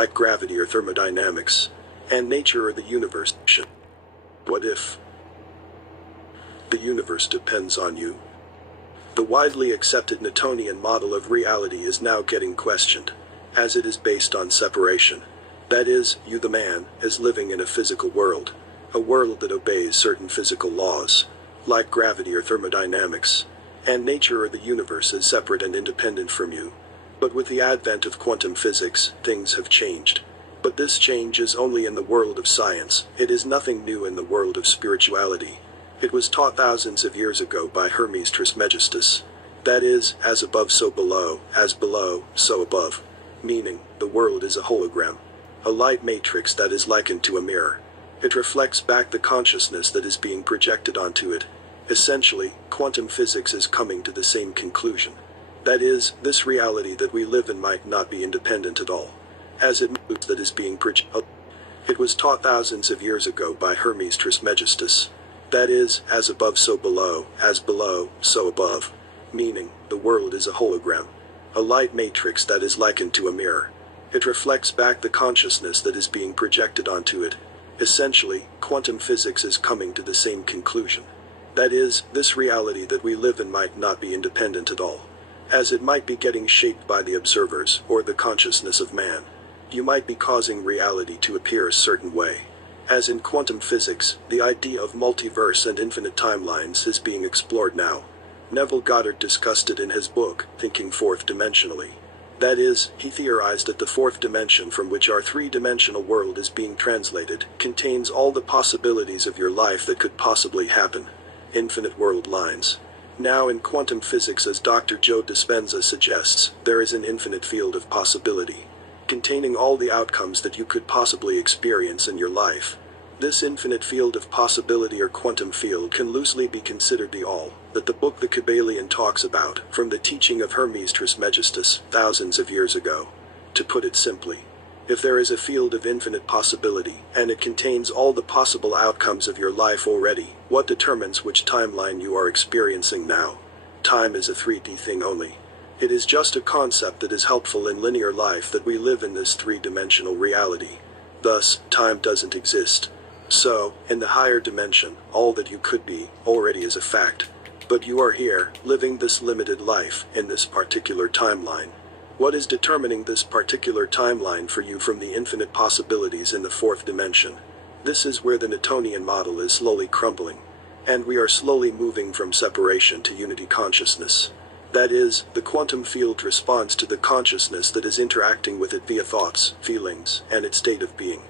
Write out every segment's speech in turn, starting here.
like gravity or thermodynamics, and nature or the universe. What if the universe depends on you? The widely accepted Newtonian model of reality is now getting questioned, as it is based on separation. That is, you the man, is living in a physical world, a world that obeys certain physical laws, like gravity or thermodynamics, and nature or the universe is separate and independent from you. But with the advent of quantum physics, things have changed. But this change is only in the world of science. It is nothing new in the world of spirituality. It was taught thousands of years ago by Hermes Trismegistus. That is, as above so below, as below, so above. Meaning, the world is a hologram, a light matrix that is likened to a mirror. It reflects back the consciousness that is being projected onto it. Essentially, quantum physics is coming to the same conclusion. That is, this reality that we live in might not be independent at all, as it moves that is being projected. It was taught thousands of years ago by Hermes Trismegistus. That is, as above so below, so above. Meaning, the world is a hologram, a light matrix that is likened to a mirror. It reflects back the consciousness that is being projected onto it. Essentially, quantum physics is coming to the same conclusion. That is, this reality that we live in might not be independent at all, as it might be getting shaped by the observers or the consciousness of man. You might be causing reality to appear a certain way. As in quantum physics, the idea of multiverse and infinite timelines is being explored now. Neville Goddard discussed it in his book, Thinking Fourth Dimensionally. That is, he theorized that the fourth dimension from which our three-dimensional world is being translated contains all the possibilities of your life that could possibly happen. Infinite world lines. Now in quantum physics, as Dr. Joe Dispenza suggests, there is an infinite field of possibility, containing all the outcomes that you could possibly experience in your life. This infinite field of possibility or quantum field can loosely be considered the all that the book The Kabbalion talks about, from the teaching of Hermes Trismegistus, thousands of years ago. To put it simply, if there is a field of infinite possibility, and it contains all the possible outcomes of your life already, what determines which timeline you are experiencing now? Time is a 3D thing only. It is just a concept that is helpful in linear life that we live in this three-dimensional reality. Thus, time doesn't exist. So, in the higher dimension, all that you could be, already is a fact. But you are here, living this limited life, in this particular timeline. What is determining this particular timeline for you from the infinite possibilities in the fourth dimension? This is where the Newtonian model is slowly crumbling, and we are slowly moving from separation to unity consciousness. That is, the quantum field responds to the consciousness that is interacting with it via thoughts, feelings, and its state of being.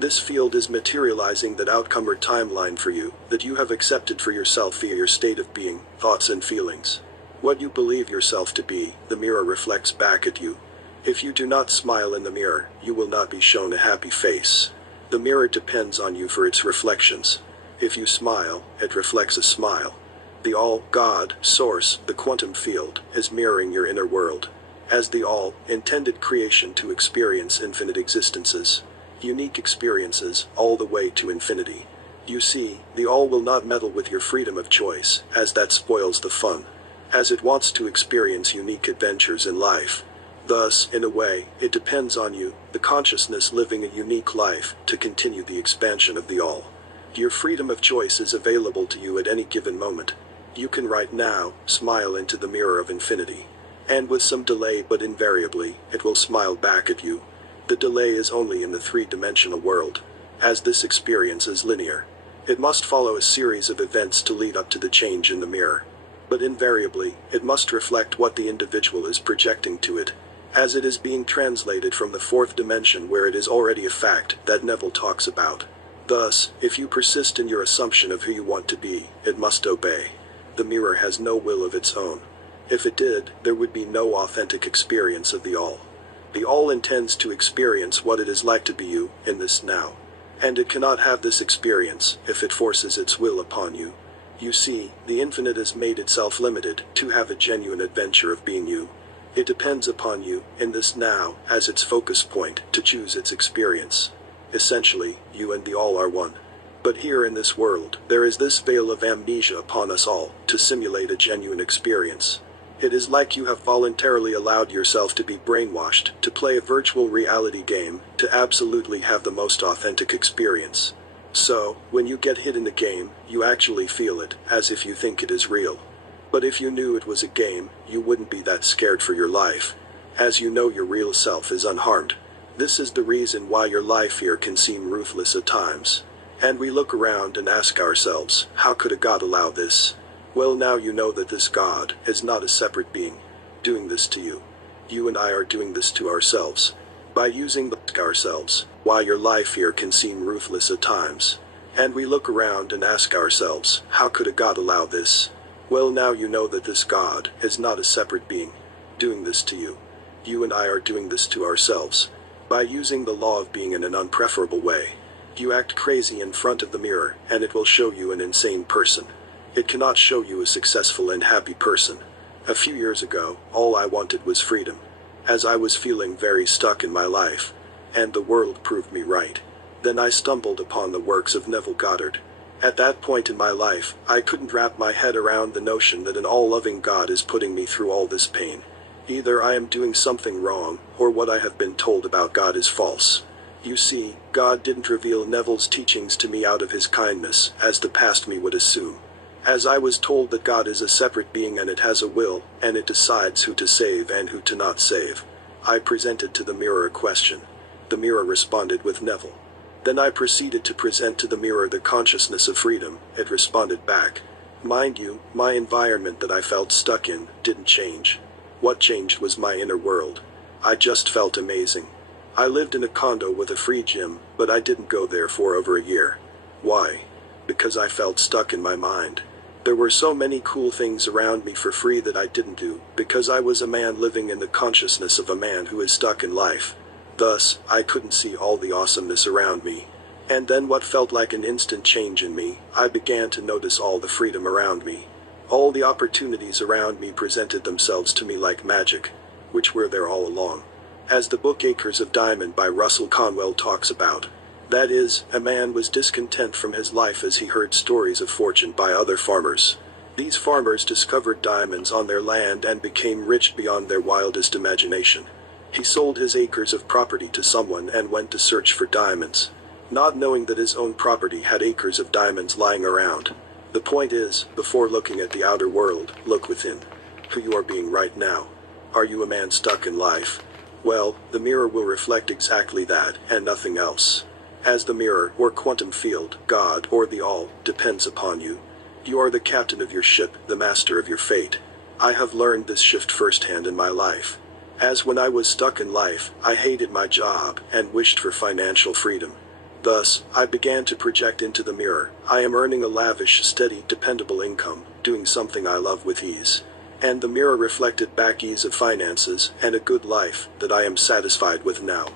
This field is materializing that outcome or timeline for you, that you have accepted for yourself via your state of being, thoughts and feelings. What you believe yourself to be, the mirror reflects back at you. If you do not smile in the mirror, you will not be shown a happy face. The mirror depends on you for its reflections. If you smile, it reflects a smile. The all, God, source, the quantum field, is mirroring your inner world. As the all, intended creation to experience infinite existences. Unique experiences, all the way to infinity. You see, the all will not meddle with your freedom of choice, as that spoils the fun. As it wants to experience unique adventures in life. Thus, in a way, it depends on you, the consciousness living a unique life, to continue the expansion of the all. Your freedom of choice is available to you at any given moment. You can right now, smile into the mirror of infinity. And with some delay but invariably, it will smile back at you. The delay is only in the three-dimensional world. As this experience is linear, it must follow a series of events to lead up to the change in the mirror. But invariably, it must reflect what the individual is projecting to it, as it is being translated from the fourth dimension where it is already a fact that Neville talks about. Thus, if you persist in your assumption of who you want to be, it must obey. The mirror has no will of its own. If it did, there would be no authentic experience of the all. The all intends to experience what it is like to be you, in this now. And it cannot have this experience, if it forces its will upon you. You see, the infinite has made itself limited, to have a genuine adventure of being you. It depends upon you, in this now, as its focus point, to choose its experience. Essentially, you and the all are one. But here in this world, there is this veil of amnesia upon us all, to simulate a genuine experience. It is like you have voluntarily allowed yourself to be brainwashed, to play a virtual reality game, to absolutely have the most authentic experience. So, when you get hit in the game, you actually feel it, as if you think it is real. But if you knew it was a game, you wouldn't be that scared for your life. As you know, your real self is unharmed. This is the reason why your life here can seem ruthless at times. And we look around and ask ourselves, how could a God allow this? Well, now you know that this God is not a separate being doing this to you. You and I are doing this to ourselves. By using ourselves, why your life here can seem ruthless at times. And we look around and ask ourselves, how could a God allow this? Well, now you know that this God is not a separate being doing this to you. You and I are doing this to ourselves. By using the law of being in an unpreferable way. You act crazy in front of the mirror, and it will show you an insane person. It cannot show you a successful and happy person. A few years ago, all I wanted was freedom. As I was feeling very stuck in my life. And the world proved me right. Then I stumbled upon the works of Neville Goddard. At that point in my life, I couldn't wrap my head around the notion that an all-loving God is putting me through all this pain. Either I am doing something wrong, or what I have been told about God is false. You see, God didn't reveal Neville's teachings to me out of his kindness, as the past me would assume. As I was told that God is a separate being and it has a will, and it decides who to save and who to not save. I presented to the mirror a question. The mirror responded with Neville. Then I proceeded to present to the mirror the consciousness of freedom. It responded back. Mind you, my environment that I felt stuck in didn't change. What changed was my inner world. I just felt amazing. I lived in a condo with a free gym, but I didn't go there for over a year. Why? Because I felt stuck in my mind. There were so many cool things around me for free that I didn't do, because I was a man living in the consciousness of a man who is stuck in life. Thus, I couldn't see all the awesomeness around me. And then what felt like an instant change in me, I began to notice all the freedom around me. All the opportunities around me presented themselves to me like magic, which were there all along. As the book Acres of Diamond by Russell Conwell talks about. That is, a man was discontent from his life as he heard stories of fortune by other farmers. These farmers discovered diamonds on their land and became rich beyond their wildest imagination. He sold his acres of property to someone and went to search for diamonds, not knowing that his own property had acres of diamonds lying around. The point is, before looking at the outer world, look within. Who you are being right now. Are you a man stuck in life? Well, the mirror will reflect exactly that, and nothing else. As the mirror, or quantum field, God, or the all, depends upon you. You are the captain of your ship, the master of your fate. I have learned this shift firsthand in my life. As when I was stuck in life, I hated my job, and wished for financial freedom. Thus, I began to project into the mirror. I am earning a lavish, steady, dependable income, doing something I love with ease. And the mirror reflected back ease of finances, and a good life, that I am satisfied with now.